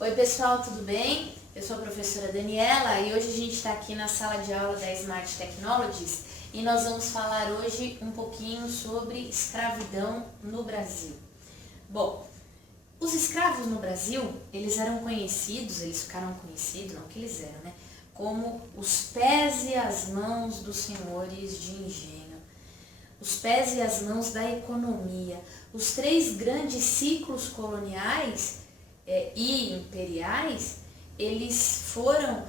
Oi pessoal, tudo bem? Eu sou a professora Daniela e hoje a gente está aqui na sala de aula da Smart Technologies e nós vamos falar hoje um pouquinho sobre escravidão no Brasil. Bom, os escravos no Brasil, eles ficaram conhecidos, não que eles eram, né? Como os pés e as mãos dos senhores de engenho, os pés e as mãos da economia. Os três grandes ciclos coloniais e imperiais, eles foram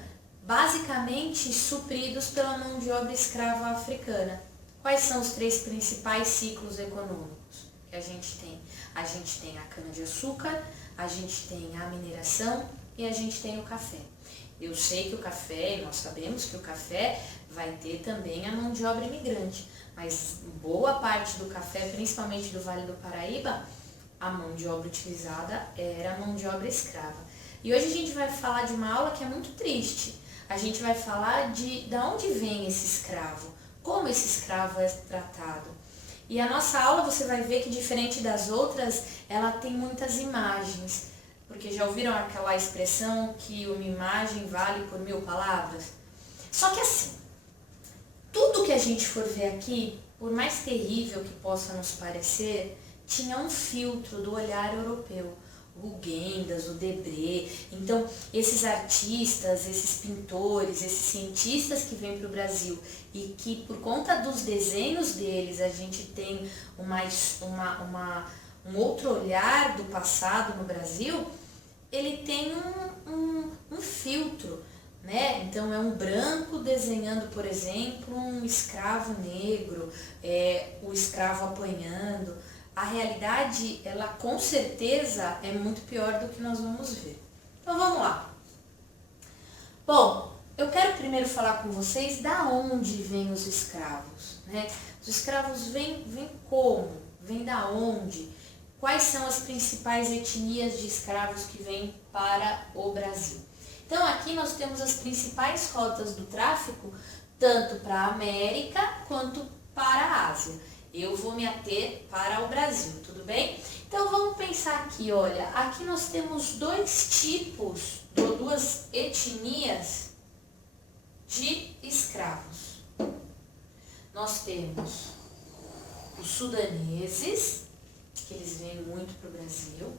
basicamente supridos pela mão de obra escrava africana. Quais são os três principais ciclos econômicos que a gente tem? A gente tem a cana-de-açúcar, a gente tem a mineração e a gente tem o café. Eu sei que o café, nós sabemos que o café vai ter também a mão de obra imigrante, mas boa parte do café, principalmente do Vale do Paraíba, a mão de obra utilizada era a mão de obra escrava. E hoje a gente vai falar de uma aula que é muito triste. A gente vai falar de onde vem esse escravo, como esse escravo é tratado. E a nossa aula, você vai ver que diferente das outras, ela tem muitas imagens. Porque já ouviram aquela expressão que uma imagem vale por 1000 palavras? Só que assim, tudo que a gente for ver aqui, por mais terrível que possa nos parecer, tinha um filtro do olhar europeu. O Guygens, o Debré. Então, esses artistas, esses pintores, esses cientistas que vêm para o Brasil e que por conta dos desenhos deles a gente tem um outro olhar do passado no Brasil, ele tem um filtro, né? Então é um branco desenhando, por exemplo, um escravo negro, o escravo apanhando. A realidade, ela com certeza é muito pior do que nós vamos ver. Então vamos lá. Bom, eu quero primeiro falar com vocês da onde vêm os escravos, né? Os escravos vêm como? Vêm da onde? Quais são as principais etnias de escravos que vêm para o Brasil? Então aqui nós temos as principais rotas do tráfico, tanto para a América quanto para a Ásia. Eu vou me ater para o Brasil, tudo bem? Então vamos pensar aqui, olha, aqui nós temos duas etnias de escravos. Nós temos os sudaneses, que eles vêm muito para o Brasil,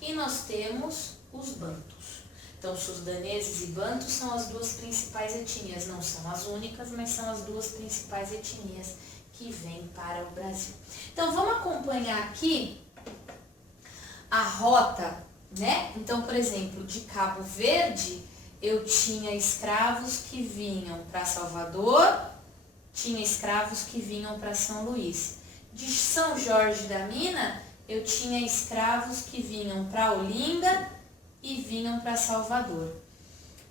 e nós temos os bantus. Então, sudaneses e bantus são as duas principais etnias, não são as únicas, mas são as duas principais etnias que vêm para o Brasil. Então, vamos acompanhar aqui a rota, né? Então, por exemplo, de Cabo Verde, eu tinha escravos que vinham para Salvador, tinha escravos que vinham para São Luís. De São Jorge da Mina, eu tinha escravos que vinham para Olinda e vinham para Salvador.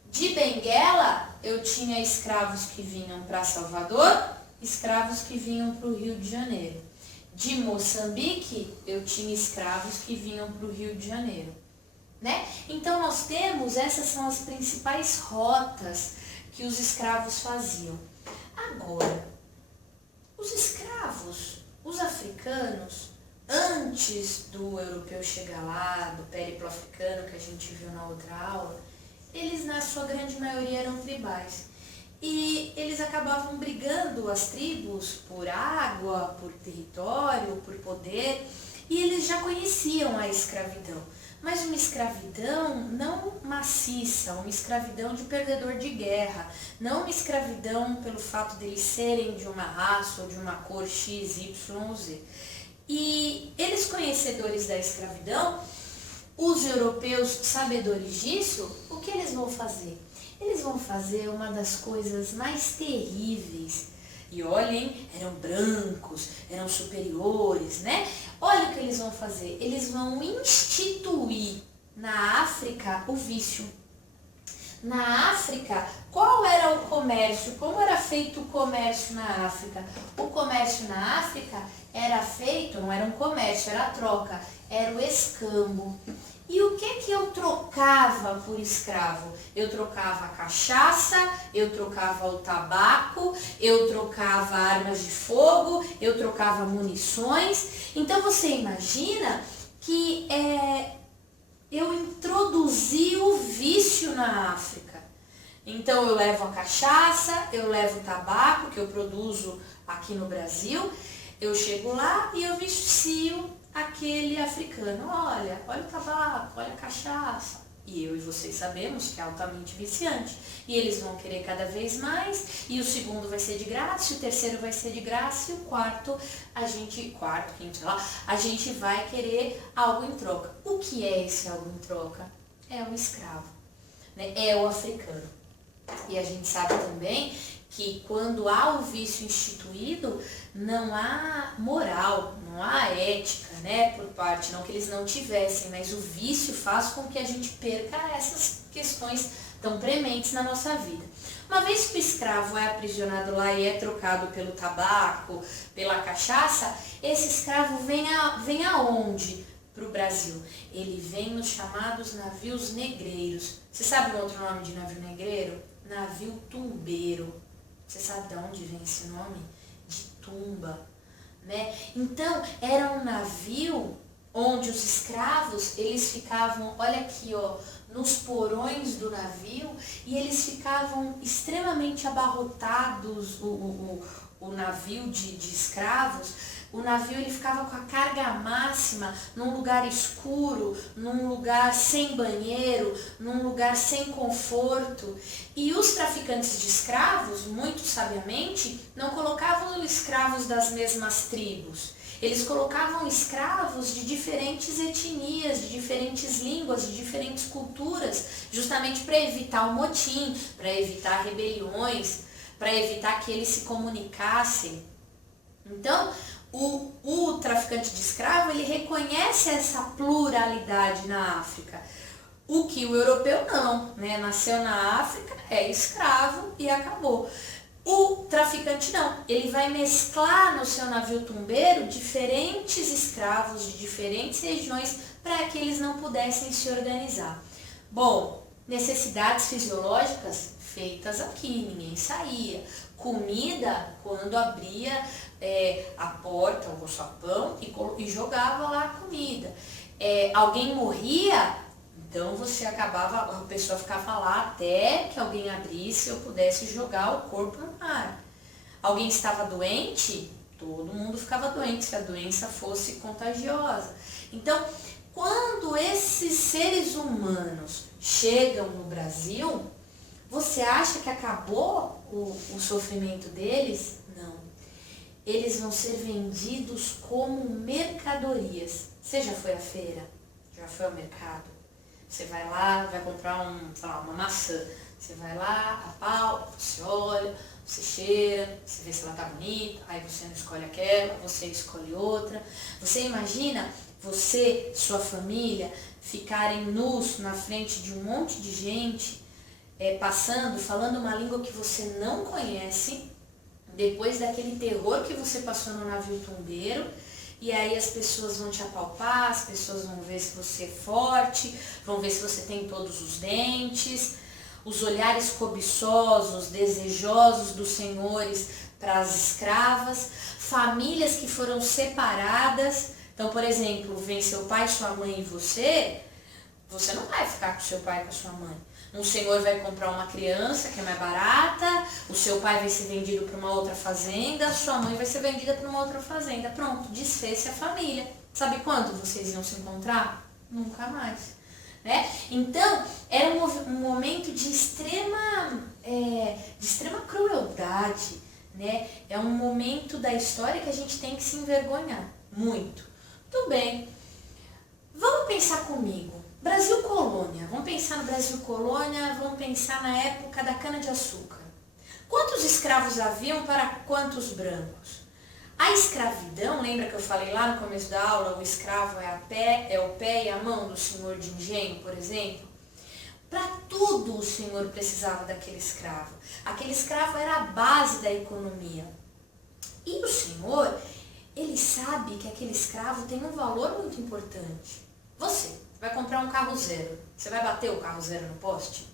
De Benguela, eu tinha escravos que vinham para Salvador, escravos que vinham para o Rio de Janeiro. De Moçambique, eu tinha escravos que vinham para o Rio de Janeiro, né? Então, nós temos, essas são as principais rotas que os escravos faziam. Agora, os escravos, os africanos, antes do europeu chegar lá, do périplo africano que a gente viu na outra aula, eles na sua grande maioria eram tribais. E eles acabavam brigando, as tribos, por água, por território, por poder, e eles já conheciam a escravidão. Mas uma escravidão não maciça, uma escravidão de perdedor de guerra, não uma escravidão pelo fato deles serem de uma raça ou de uma cor X, Y ou Z. E eles, conhecedores da escravidão, os europeus sabedores disso, o que eles vão fazer? Eles vão fazer uma das coisas mais terríveis. E olhem, eram brancos, eram superiores, né? Olha o que eles vão fazer. Eles vão instituir na África o vício. Na África, qual era o comércio? Como era feito o comércio na África? O comércio na África era feito, não era um comércio, era a troca, era o escambo. E o que eu trocava por escravo? Eu trocava a cachaça, eu trocava o tabaco, eu trocava armas de fogo, eu trocava munições. Então você imagina que eu introduzi o na África. Então eu levo a cachaça, eu levo o tabaco que eu produzo aqui no Brasil, eu chego lá e eu vicio aquele africano. Olha o tabaco, olha a cachaça. E eu e vocês sabemos que é altamente viciante. E eles vão querer cada vez mais, e o segundo vai ser de graça, o terceiro vai ser de graça, e o quarto, quinto, sei lá, a gente vai querer algo em troca. O que é esse algo em troca? É o escravo, né? É o africano. E a gente sabe também que quando há o vício instituído, não há moral, não há ética, né, por parte, não que eles não tivessem, mas o vício faz com que a gente perca essas questões tão prementes na nossa vida. Uma vez que o escravo é aprisionado lá e é trocado pelo tabaco, pela cachaça, esse escravo vem aonde? Para o Brasil. Ele vem nos chamados navios negreiros. Você sabe o outro nome de navio negreiro? Navio tumbeiro. Você sabe de onde vem esse nome? De tumba, né? Então, era um navio onde os escravos, eles ficavam, olha aqui, ó, nos porões do navio, e eles ficavam extremamente abarrotados, o navio de escravos. O navio ele ficava com a carga máxima num lugar escuro, num lugar sem banheiro, num lugar sem conforto. E os traficantes de escravos, muito sabiamente, não colocavam escravos das mesmas tribos. Eles colocavam escravos de diferentes etnias, de diferentes línguas, de diferentes culturas, justamente para evitar o motim, para evitar rebeliões, para evitar que eles se comunicassem. Então, o traficante de escravo, ele reconhece essa pluralidade na África. O que o europeu não, né? Nasceu na África, é escravo e acabou. O traficante não, ele vai mesclar no seu navio tumbeiro diferentes escravos de diferentes regiões para que eles não pudessem se organizar. Bom, necessidades fisiológicas feitas aqui, ninguém saía. Comida, quando abria a porta, o alçapão, e jogava lá a comida. Alguém morria, então a pessoa ficava lá até que alguém abrisse e eu pudesse jogar o corpo no mar. Alguém estava doente, todo mundo ficava doente se a doença fosse contagiosa. Então, quando esses seres humanos chegam no Brasil, você acha que acabou o sofrimento deles? Não. Eles vão ser vendidos como mercadorias. Você já foi à feira? Já foi ao mercado? Você vai lá, vai comprar uma maçã. Você vai lá, apalpa, você olha, você cheira, você vê se ela tá bonita, aí você não escolhe aquela, você escolhe outra. Você imagina você, sua família, ficarem nus na frente de um monte de gente, falando uma língua que você não conhece, depois daquele terror que você passou no navio tumbeiro, e aí as pessoas vão te apalpar, as pessoas vão ver se você é forte, vão ver se você tem todos os dentes, os olhares cobiçosos, desejosos dos senhores para as escravas, famílias que foram separadas. Então, por exemplo, vem seu pai, sua mãe e você não vai ficar com seu pai e com a sua mãe. Um senhor vai comprar uma criança que é mais barata, o seu pai vai ser vendido para uma outra fazenda, a sua mãe vai ser vendida para uma outra fazenda. Pronto, desfez-se a família. Sabe quando vocês iam se encontrar? Nunca mais. Né? Então, era um momento de extrema crueldade. Né? É um momento da história que a gente tem que se envergonhar. Muito. Tudo bem. Vamos pensar comigo. Brasil colônia, vamos pensar no Brasil colônia, vamos pensar na época da cana-de-açúcar. Quantos escravos haviam para quantos brancos? A escravidão, lembra que eu falei lá no começo da aula, o escravo é o pé e a mão do senhor de engenho, por exemplo? Para tudo o senhor precisava daquele escravo. Aquele escravo era a base da economia. E o senhor, ele sabe que aquele escravo tem um valor muito importante. Você vai comprar um carro zero. Você vai bater o carro zero no poste?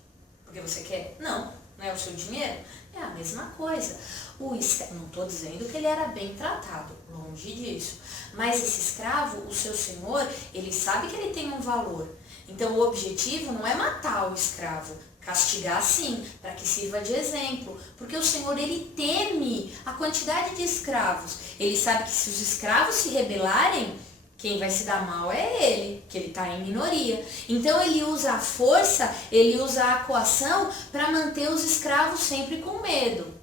Porque você quer? Não. Não é o seu dinheiro? É a mesma coisa. Não estou dizendo que ele era bem tratado. Longe disso. Mas esse escravo, o seu senhor, ele sabe que ele tem um valor. Então o objetivo não é matar o escravo. Castigar sim, para que sirva de exemplo, porque o Senhor, ele teme a quantidade de escravos. Ele sabe que se os escravos se rebelarem, quem vai se dar mal é ele, que ele está em minoria. Então ele usa a força, ele usa a coação para manter os escravos sempre com medo.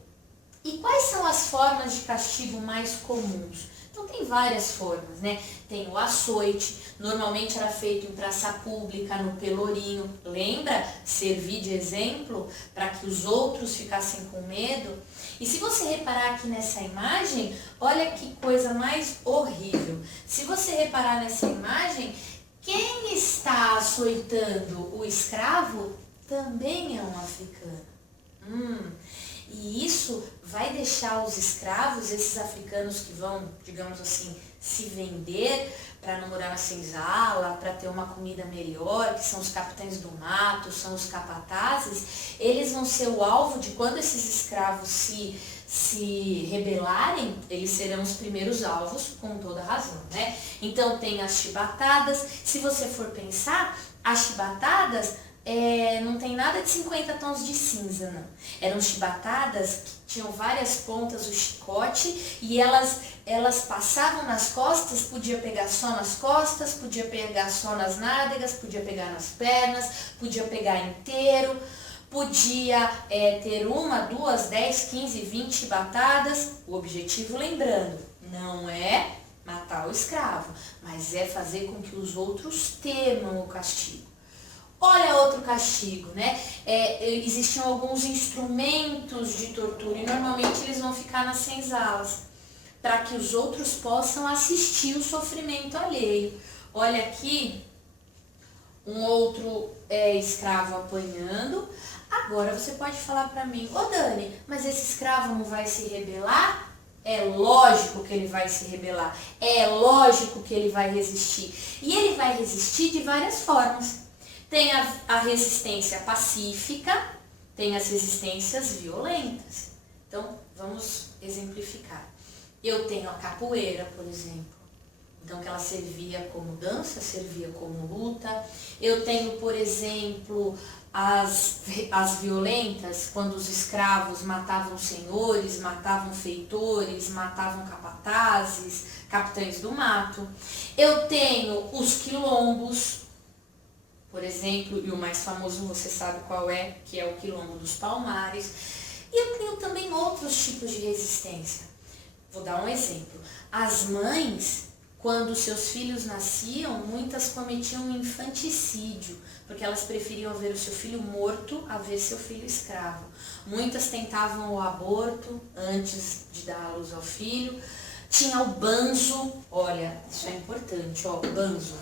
E quais são as formas de castigo mais comuns? Então tem várias formas, né? Tem o açoite, normalmente era feito em praça pública, no pelourinho. Lembra? Servir de exemplo para que os outros ficassem com medo. E se você reparar aqui nessa imagem, olha que coisa mais horrível. Se você reparar nessa imagem, quem está açoitando o escravo também é um africano. E isso vai deixar os escravos, esses africanos que vão, digamos assim, se vender para não morar na senzala, para ter uma comida melhor, que são os capitães do mato, são os capatazes, eles vão ser o alvo de quando esses escravos se rebelarem, eles serão os primeiros alvos, com toda razão, né? Então tem as chibatadas. Se você for pensar, as chibatadas não tem nada de 50 tons de cinza, não. Eram chibatadas que tinham várias pontas, o chicote, e elas passavam nas costas, podia pegar só nas costas, podia pegar só nas nádegas, podia pegar nas pernas, podia pegar inteiro, podia ter 1, 2, 10, 15, 20 chibatadas. O objetivo, lembrando, não é matar o escravo, mas é fazer com que os outros temam o castigo. Olha outro castigo, né? Existiam alguns instrumentos de tortura e normalmente eles vão ficar nas senzalas, para que os outros possam assistir o sofrimento alheio. Olha aqui, um outro escravo apanhando. Agora você pode falar para mim, ô Dani, mas esse escravo não vai se rebelar? É lógico que ele vai se rebelar, é lógico que ele vai resistir. E ele vai resistir de várias formas. Tem a resistência pacífica, tem as resistências violentas. Então, vamos exemplificar. Eu tenho a capoeira, por exemplo. Então, que ela servia como dança, servia como luta. Eu tenho, por exemplo, as violentas, quando os escravos matavam senhores, matavam feitores, matavam capatazes, capitães do mato. Eu tenho os quilombos, por exemplo, e o mais famoso você sabe qual é, que é o quilombo dos Palmares. E eu tenho também outros tipos de resistência. Vou dar um exemplo. As mães, quando seus filhos nasciam, muitas cometiam um infanticídio, porque elas preferiam ver o seu filho morto a ver seu filho escravo. Muitas tentavam o aborto antes de dar à luz ao filho. Tinha o banzo, olha, isso é importante, ó, banzo.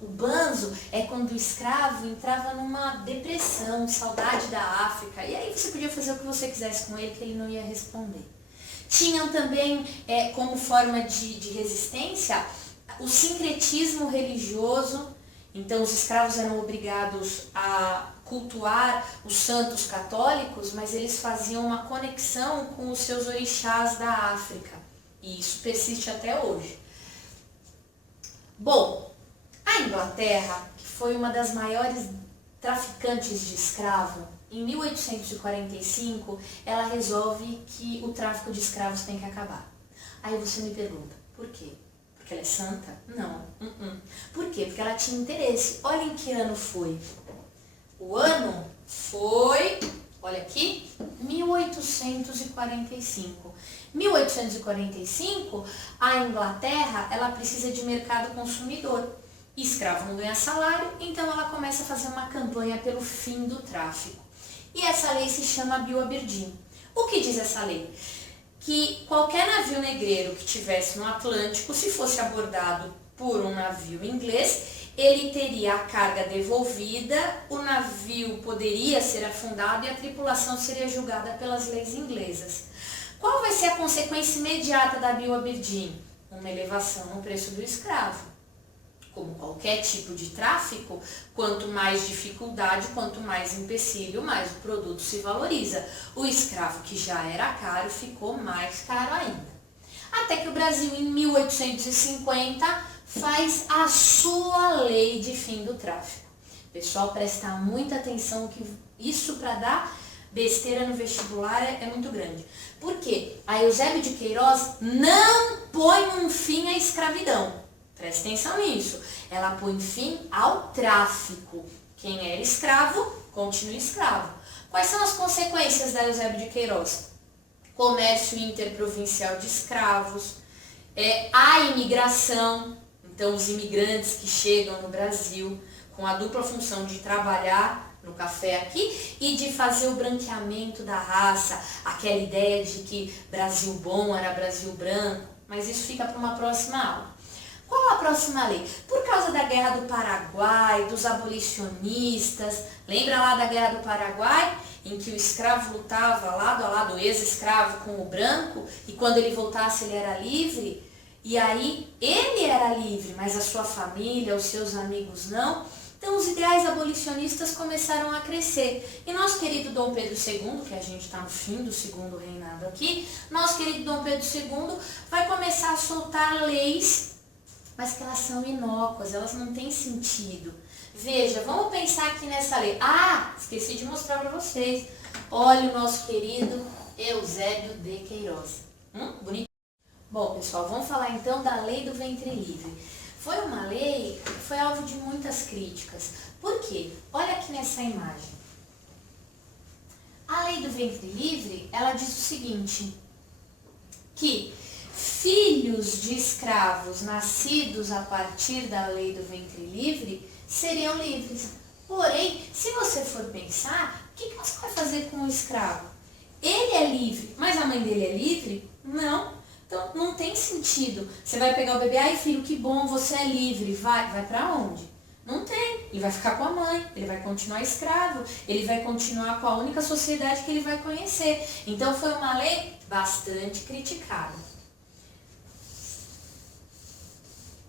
O banzo é quando o escravo entrava numa depressão, saudade da África, e aí você podia fazer o que você quisesse com ele, que ele não ia responder. Tinham também, como forma de resistência, o sincretismo religioso. Então os escravos eram obrigados a cultuar os santos católicos, mas eles faziam uma conexão com os seus orixás da África. E isso persiste até hoje. Bom, a Inglaterra, que foi uma das maiores traficantes de escravo, em 1845, ela resolve que o tráfico de escravos tem que acabar. Aí você me pergunta, por quê? Porque ela é santa? Não. Por quê? Porque ela tinha interesse. Olha em que ano foi. O ano foi, olha aqui, 1845. 1845, a Inglaterra, ela precisa de mercado consumidor. Escravo não ganha salário, então ela começa a fazer uma campanha pelo fim do tráfico. E essa lei se chama Bill Aberdeen. O que diz essa lei? Que qualquer navio negreiro que estivesse no Atlântico, se fosse abordado por um navio inglês, ele teria a carga devolvida, o navio poderia ser afundado e a tripulação seria julgada pelas leis inglesas. Qual vai ser a consequência imediata da Bill Aberdeen? Uma elevação no preço do escravo. Como qualquer tipo de tráfico, quanto mais dificuldade, quanto mais empecilho, mais o produto se valoriza. O escravo, que já era caro, ficou mais caro ainda. Até que o Brasil, em 1850, faz a sua lei de fim do tráfico. Pessoal, prestar muita atenção que isso para dar besteira no vestibular é muito grande. Por quê? A Eusébio de Queiroz não põe um fim à escravidão. Presta atenção nisso. Ela põe fim ao tráfico. Quem era escravo, continua escravo. Quais são as consequências da Eusébio de Queiroz? Comércio interprovincial de escravos, a imigração, então os imigrantes que chegam no Brasil com a dupla função de trabalhar no café aqui e de fazer o branqueamento da raça, aquela ideia de que Brasil bom era Brasil branco, mas isso fica para uma próxima aula. Qual a próxima lei? Por causa da Guerra do Paraguai, dos abolicionistas, lembra lá da Guerra do Paraguai, em que o escravo lutava lado a lado, o ex-escravo com o branco, e quando ele voltasse ele era livre, e aí ele era livre, mas a sua família, os seus amigos não. Então os ideais abolicionistas começaram a crescer. E nosso querido Dom Pedro II, que a gente está no fim do segundo reinado aqui, nosso querido Dom Pedro II vai começar a soltar leis, mas que elas são inócuas, elas não têm sentido. Veja, vamos pensar aqui nessa lei. Ah, esqueci de mostrar para vocês. Olha o nosso querido Eusébio de Queiroz. Bonito. Bom, pessoal, vamos falar então da lei do ventre livre. Foi uma lei que foi alvo de muitas críticas. Por quê? Olha aqui nessa imagem. A lei do ventre livre, ela diz o seguinte, que filhos de escravos nascidos a partir da lei do ventre livre seriam livres. Porém, se você for pensar, o que você vai fazer com o escravo? Ele é livre, mas a mãe dele é livre? Não. Então, não tem sentido. Você vai pegar o bebê, ai filho, que bom, você é livre. Vai pra onde? Não tem. Ele vai ficar com a mãe, ele vai continuar escravo, ele vai continuar com a única sociedade que ele vai conhecer. Então, foi uma lei bastante criticada.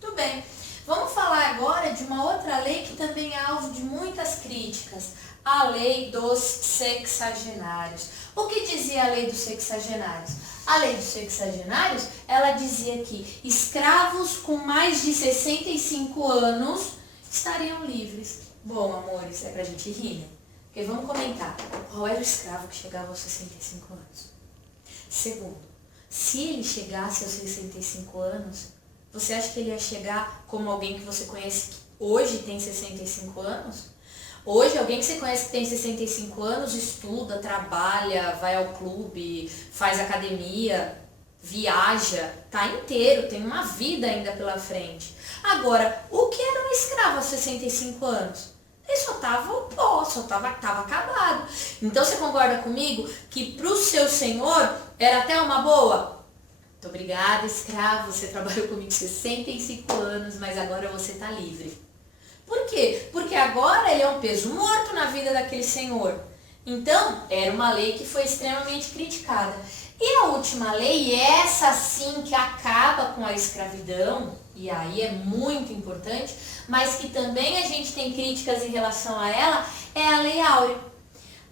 Muito bem. Vamos falar agora de uma outra lei que também é alvo de muitas críticas. A lei dos sexagenários. O que dizia a lei dos sexagenários? A lei dos sexagenários, ela dizia que escravos com mais de 65 anos estariam livres. Bom, amores, é pra gente rir, né? Porque vamos comentar. Qual era o escravo que chegava aos 65 anos? Segundo, se ele chegasse aos 65 anos, você acha que ele ia chegar como alguém que você conhece que hoje tem 65 anos? Hoje, alguém que você conhece que tem 65 anos estuda, trabalha, vai ao clube, faz academia, viaja, tá inteiro, tem uma vida ainda pela frente. Agora, o que era um escravo aos 65 anos? Ele só tava o pó, tava acabado. Então, você concorda comigo que pro seu senhor era até uma boa? Muito obrigada, escravo, você trabalhou comigo 65 anos, mas agora você tá livre. Por quê? Porque agora ele é um peso morto na vida daquele senhor. Então, era uma lei que foi extremamente criticada. E a última lei, essa sim que acaba com a escravidão, e aí é muito importante, mas que também a gente tem críticas em relação a ela, é a Lei Áurea.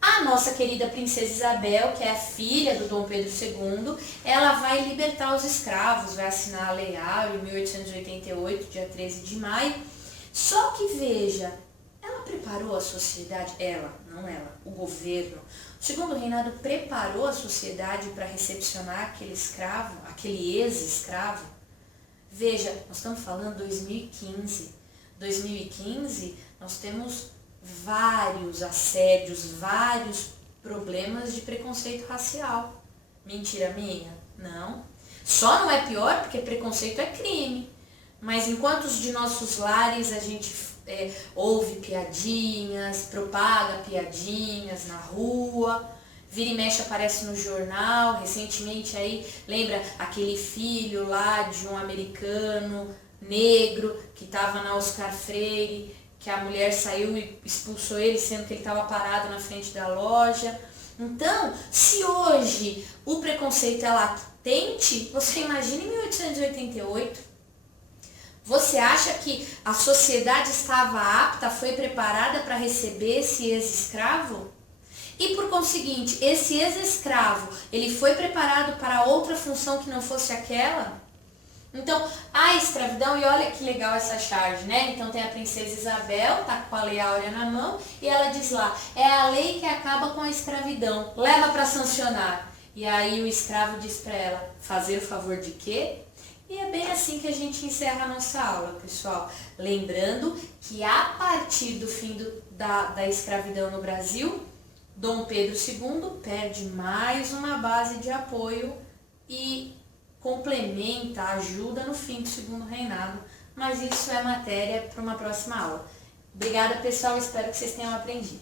A nossa querida princesa Isabel, que é a filha do Dom Pedro II, ela vai libertar os escravos, vai assinar a Lei Áurea em 1888, dia 13 de maio. Só que veja, ela preparou a sociedade, o governo. O segundo reinado preparou a sociedade para recepcionar aquele escravo, aquele ex-escravo. Veja, nós estamos falando 2015. 2015, nós temos vários assédios, vários problemas de preconceito racial. Mentira minha? Não. Só não é pior porque preconceito é crime. Mas enquanto os de nossos lares a gente ouve piadinhas, propaga piadinhas na rua, vira e mexe aparece no jornal, recentemente aí, lembra aquele filho lá de um americano negro que estava na Oscar Freire, que a mulher saiu e expulsou ele, sendo que ele estava parado na frente da loja. Então, se hoje o preconceito é latente, você imagina em 1888. Você acha que a sociedade estava apta, foi preparada para receber esse ex-escravo? E por conseguinte, esse ex-escravo, ele foi preparado para outra função que não fosse aquela? Então, a escravidão, e olha que legal essa charge, né? Então tem a princesa Isabel, tá com a Lei Áurea na mão, e ela diz lá, é a lei que acaba com a escravidão, leva para sancionar. E aí o escravo diz para ela, fazer o favor de quê? E é bem assim que a gente encerra a nossa aula, pessoal. Lembrando que a partir do fim da escravidão no Brasil, Dom Pedro II perde mais uma base de apoio e complementa, ajuda no fim do segundo reinado, mas isso é matéria para uma próxima aula. Obrigada, pessoal, espero que vocês tenham aprendido.